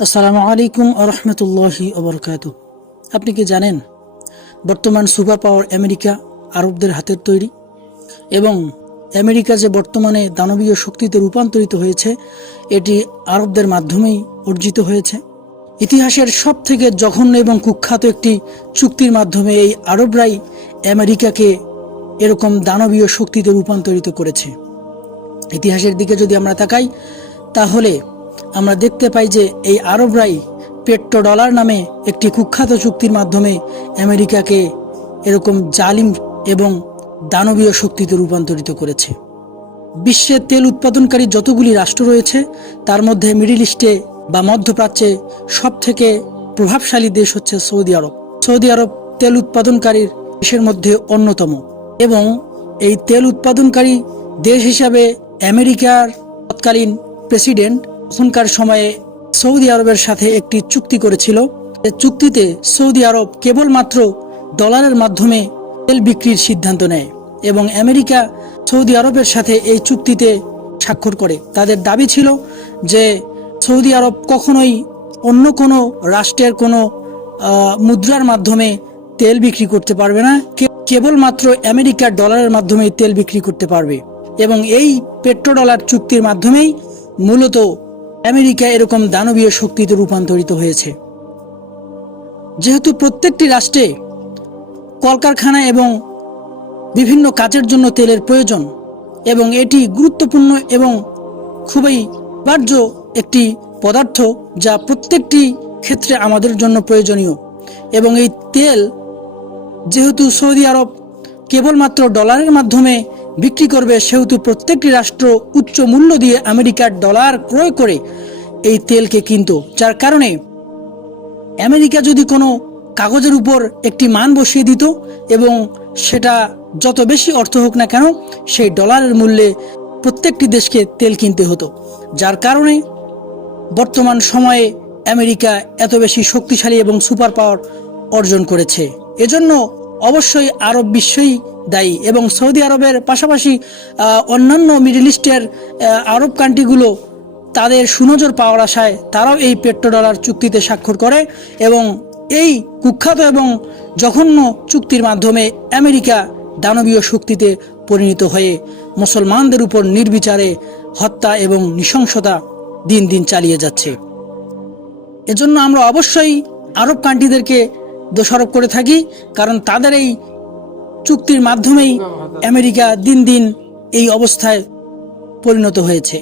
আসসালামু আলাইকুম আরহামতুল্লাহি ওবরকাত আপনি কি জানেন, বর্তমান সুপার পাওয়ার আমেরিকা আরবদের হাতের তৈরি এবং আমেরিকা যে বর্তমানে দানবীয় শক্তিতে রূপান্তরিত হয়েছে, এটি আরবদের মাধ্যমেই অর্জিত হয়েছে। ইতিহাসের সব থেকে জঘন্য এবং কুখ্যাত একটি চুক্তির মাধ্যমে এই আরবরাই আমেরিকাকে এরকম দানবীয় শক্তিতে রূপান্তরিত করেছে। ইতিহাসের দিকে যদি আমরা তাকাই, তাহলে আমরা দেখতে পাই যে এই আরবরাই পেট্রো ডলার নামে একটি কুখ্যাত চুক্তির মাধ্যমে আমেরিকাকে এরকম জালিম এবং দানবীয় শক্তিতে রূপান্তরিত করেছে। বিশ্বে তেল উৎপাদনকারী যতগুলি রাষ্ট্র রয়েছে, তার মধ্যে মিডিল ইস্টে বা মধ্যপ্রাচ্যে সব থেকে প্রভাবশালী দেশ হচ্ছে সৌদি আরব। সৌদি আরব তেল উৎপাদনকারীর দেশের মধ্যে অন্যতম এবং এই তেল উৎপাদনকারী দেশ হিসাবে আমেরিকার তৎকালীন প্রেসিডেন্ট তখনকার সময়ে সৌদি আরবের সাথে একটি চুক্তি করেছিল। চুক্তিতে সৌদি আরব কেবলমাত্র ডলারের মাধ্যমে তেল বিক্রির সিদ্ধান্ত নেয় এবং আমেরিকা সৌদি আরবের সাথে এই চুক্তিতে স্বাক্ষর করে। তাদের দাবি ছিল যে সৌদি আরব কখনোই অন্য কোনো রাষ্ট্রের কোনো মুদ্রার মাধ্যমে তেল বিক্রি করতে পারবে না। কেবলমাত্র আমেরিকার ডলারের মাধ্যমেই তেল বিক্রি করতে পারবে। এবং এই পেট্রোডলার চুক্তির মাধ্যমেই মূলত আমেরিকা এরকম দানবীয় শক্তিতে রূপান্তরিত হয়েছে। যেহেতু প্রত্যেকটি রাষ্ট্রে কলকারখানা এবং বিভিন্ন কাজের জন্য তেলের প্রয়োজন এবং এটি গুরুত্বপূর্ণ এবং খুবই বাহ্য একটি পদার্থ যা প্রত্যেকটি ক্ষেত্রে আমাদের জন্য প্রয়োজনীয় এবং এই তেল যেহেতু সৌদি আরব কেবলমাত্র ডলারের মাধ্যমে বিক্রি করবে সেহেতু প্রত্যেকটি রাষ্ট্র উচ্চ মূল্য দিয়ে আমেরিকার ডলার ক্রয় করে এই তেলকে কিনত, যার কারণে আমেরিকা যদি কোনো কাগজের উপর একটি মান বসিয়ে দিত এবং সেটা যত বেশি অর্থ হোক না কেন, সেই ডলারের মূল্যে প্রত্যেকটি দেশকে তেল কিনতে হতো। যার কারণে বর্তমান সময়ে আমেরিকা এত বেশি শক্তিশালী এবং সুপার পাওয়ার অর্জন করেছে। এজন্য অবশ্যই আরব বিশ্বই দায়ী এবং সৌদি আরবের পাশাপাশি অন্যান্য মিডল ইস্টের আরব কান্ট্রিগুলো তাদের সুনজর পাওয়ার আশায় তারাও এই পেট্রো ডলার চুক্তিতে স্বাক্ষর করে এবং এই কুখ্যাত এবং জঘন্য চুক্তির মাধ্যমে আমেরিকা দানবীয় শক্তিতে পরিণত হয়ে মুসলমানদের উপর নির্বিচারে হত্যা এবং নৃশংসতা দিন দিন চালিয়ে যাচ্ছে। এজন্য আমরা অবশ্যই আরব কান্ট্রিদেরকে দোষারোপ করে থাকি কারণ তাদের এই চুক্তির মাধ্যমেই আমেরিকা দিন দিন এই অবস্থায় পরিণত হয়েছে।